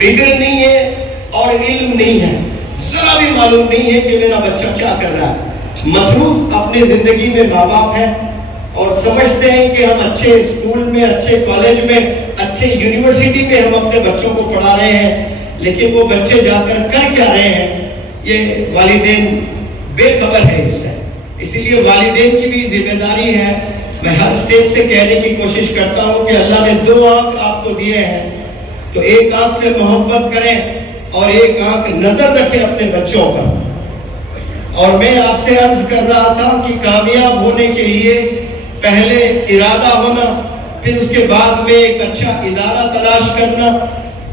فکر نہیں ہے اور علم نہیں ہے، ذرا بھی معلوم نہیں ہے کہ میرا بچہ کیا کر رہا ہے۔ مصروف اپنے زندگی میں ماں باپ ہیں اور سمجھتے ہیں کہ ہم اچھے اسکول میں، اچھے کالج میں، اچھے یونیورسٹی میں ہم اپنے بچوں کو پڑھا رہے ہیں، لیکن وہ بچے جا کر کیا رہے ہیں یہ والدین بے خبر ہے اس سے۔ اسی لیے والدین کی بھی ذمہ داری ہے۔ میں ہر سٹیج سے کہنے کی کوشش کرتا ہوں کہ اللہ نے 2 آنکھ آپ کو دیے ہیں، تو ایک آنکھ سے محبت کریں اور ایک آنکھ نظر رکھیں اپنے بچوں پر۔ اور میں آپ سے عرض کر رہا تھا کہ کامیاب ہونے کے لیے پہلے ارادہ ہونا، پھر اس کے بعد میں ایک اچھا ادارہ تلاش کرنا،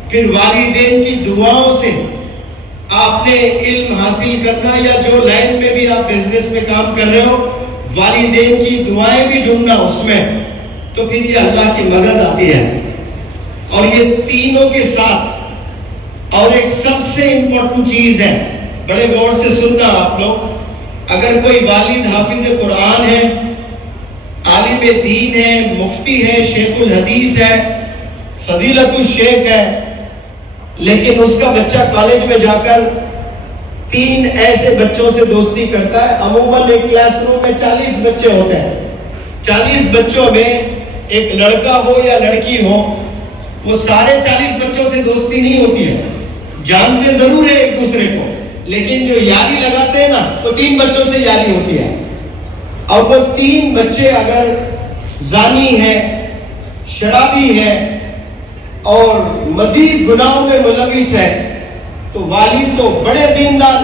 پھر والدین کی دعاؤں سے آپ نے علم حاصل کرنا، یا جو لائن میں بھی آپ بزنس میں کام کر رہے ہو والدین کی دعائیں بھی جڑنا اس میں، تو پھر یہ اللہ کی مدد آتی ہے۔ اور یہ تینوں کے ساتھ اور ایک سب سے امپورٹنٹ چیز ہے، بڑے غور سے سننا آپ لوگ، اگر کوئی والد حافظ قرآن ہے، عالم دین ہے، مفتی ہے، شیخ الحدیث ہے، فضیلت الشیخ ہے، لیکن اس کا بچہ کالج میں جا کر 3 ایسے بچوں سے دوستی کرتا ہے، عموماً ایک کلاس روم میں 40 بچے ہوتے ہیں، 40 بچوں میں ایک لڑکا ہو یا لڑکی ہو، وہ سارے 40 بچوں سے دوستی نہیں ہوتی ہے، جانتے ضرور ہے ایک دوسرے کو، لیکن جو یاری لگاتے ہیں نا وہ 3 بچوں سے یاری ہوتی ہے۔ اور وہ 3 بچے اگر زانی ہے، شرابی ہے اور مزید گناہوں میں ملوث ہے تو والد تو بڑے دیندار،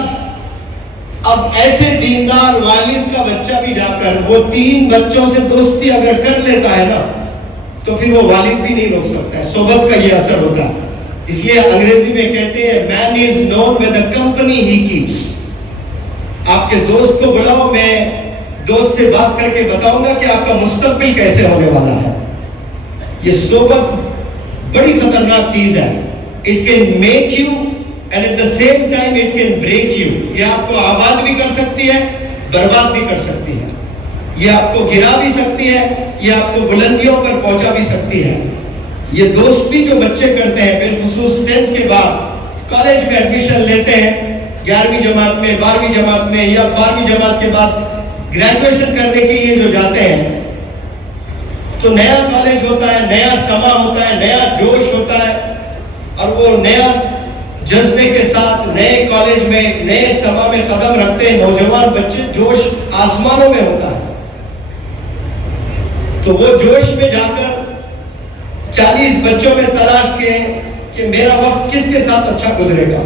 اب ایسے دیندار والد کا بچہ بھی جا کر وہ 3 بچوں سے دوستی اگر کر لیتا ہے نا تو پھر وہ والد بھی نہیں روک سکتا ہے، صحبت کا یہ اثر ہوتا ہے۔ اس لیے انگریزی میں کہتے ہیں man is known by the company he keeps۔ آپ کے دوست کو بلاؤ، میں دوست سے بات کر کے بتاؤں گا کہ آپ کا مستقبل کیسے ہونے والا ہے۔ یہ صحبت بڑی خطرناک چیز ہے، it can make you and at the same time it can break you۔ یہ آپ کو آباد بھی کر سکتی ہے، برباد بھی کر سکتی ہے، یہ آپ کو گرا بھی سکتی ہے، یہ آپ کو بلندیوں پر پہنچا بھی سکتی ہے۔ یہ دوستی جو بچے کرتے ہیں بالخصوص 10th کے بعد کالج میں ایڈمیشن لیتے ہیں، 11ویں جماعت میں، 12ویں جماعت میں، یا 12ویں جماعت کے بعد گریجویشن کرنے کے لیے جو جاتے ہیں، تو نیا کالج ہوتا ہے، نیا سما ہوتا ہے، نیا جوش ہوتا ہے، اور وہ نیا جذبے کے ساتھ نئے کالج میں، نئے سما میں قدم رکھتے ہیں نوجوان بچے، جوش آسمانوں میں ہوتا ہے۔ تو وہ جوش میں جا کر 40 بچوں میں تلاش کریں کہ میرا وقت کس کے ساتھ اچھا گزرے گا۔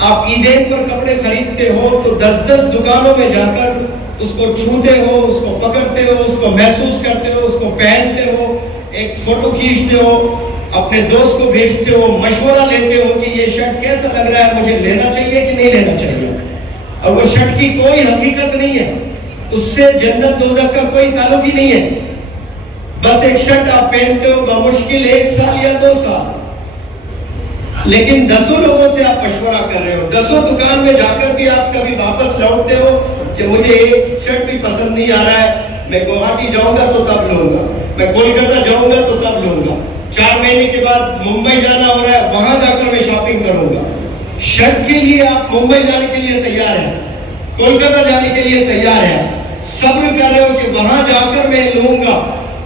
آپ عیدین پر کپڑے خریدتے ہو تو 10 دکانوں میں جا کر اس کو چھوتے ہو، اس کو پکڑتے ہو، اس کو محسوس کرتے ہو، اس کو پہنتے ہو، ایک فوٹو کھینچتے ہو، اپنے دوست کو بھیجتے ہو، مشورہ لیتے ہو کہ یہ شرٹ کیسا لگ رہا ہے، مجھے لینا چاہیے کہ نہیں لینا چاہیے۔ اور وہ شرٹ کی کوئی حقیقت نہیں ہے، اس سے جنت دوزخ کا کوئی تعلق ہی نہیں ہے، بس ایک شرٹ آپ پہنتے ہو بمشکل 1 سال یا 2 سال، لیکن 10 لوگوں سے آپ مشورہ کر رہے ہو، 10 دکان میں جا کر بھی آپ کبھی واپس لوٹتے ہو کہ مجھے ایک شرٹ بھی پسند نہیں آ رہا ہے، میں گوہاٹی جاؤں گا تو تب لوں گا، میں کولکتہ جاؤں گا تو تب لوں گا، 4 مہینے کے بعد ممبئی جانا ہو رہا ہے، وہاں جا کر میں شاپنگ کروں گا۔ شرٹ کے لیے آپ ممبئی جانے کے لیے تیار ہیں، کولکتہ جانے کے لیے تیار ہیں، صبر کر رہے ہو کہ وہاں جا کر میں لوں گا،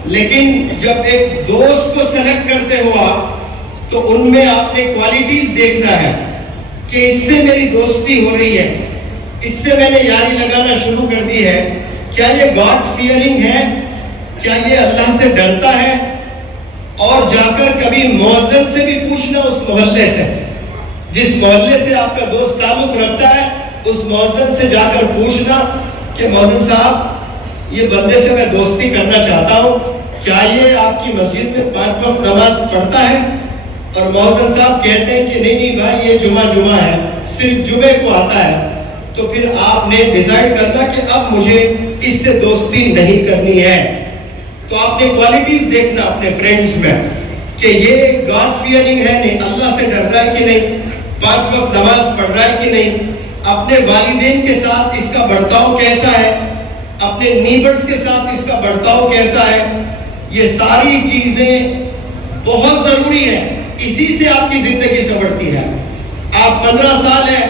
لیکن جب ایک دوست کو سلیکٹ کرتے ہو آپ تو ان میں آپ نے کوالٹیز دیکھنا ہے کہ اس سے میری دوستی ہو رہی ہے، اس سے میں نے یاری لگانا شروع کر دی ہے، کیا یہ گاڈ فیئرنگ ہے، کیا یہ اللہ سے ڈرتا ہے۔ اور جا کر کبھی مؤذن سے بھی پوچھنا، اس محلے سے جس محلے سے آپ کا دوست تعلق رکھتا ہے، اس مؤذن سے جا کر پوچھنا کہ مؤذن صاحب یہ بندے سے میں دوستی کرنا چاہتا ہوں، کیا یہ آپ کی مسجد میں 5 وقت نماز پڑھتا ہے؟ اور مؤذن صاحب کہتے ہیں کہ نہیں بھائی یہ جمعہ ہے، صرف جمعے کو آتا ہے، تو پھر آپ نے ڈیسائیڈ کرنا کہ اب مجھے اس سے دوستی نہیں کرنی ہے۔ تو آپ نے کوالٹیز دیکھنا اپنے فرینڈز میں کہ یہ گاڈ فیئرنگ ہے، نہیں اللہ سے ڈر رہا ہے کہ نہیں، 5 وقت نماز پڑھ رہا ہے کہ نہیں، اپنے والدین کے ساتھ اس کا برتاؤ کیسا ہے، اپنے نیبرز کے ساتھ اس کا برتاؤ کیسا ہے۔ یہ ساری چیزیں بہت ضروری ہیں اسی سے آپ کی زندگی سنورتی ہے. آپ 15 سال ہے,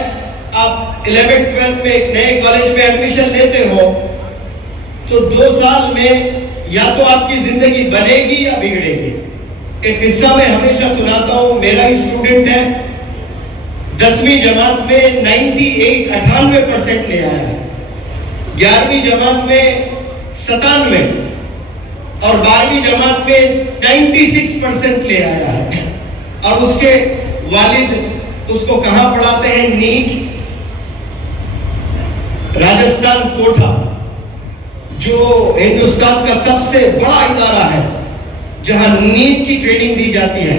آپ 11th 12th میں ایک نئے کالج میں ایڈمیشن لیتے ہو, تو 2 سال میں یا تو آپ کی زندگی بنے گی یا بگڑے گی. ایک قصہ میں ہمیشہ سناتا ہوں, میرا ہی اسٹوڈنٹ ہے, 10ویں جماعت میں 98% لے آیا ہے, 11ویں جماعت میں 97 اور 12ویں جماعت میں 96% لے آیا ہے. اور اس کے والد اس کو کہاں پڑھاتے ہیں؟ نیٹ, راجستھان کوٹا, جو ہندوستان کا سب سے بڑا ادارہ ہے جہاں نیٹ کی ٹریننگ دی جاتی ہے.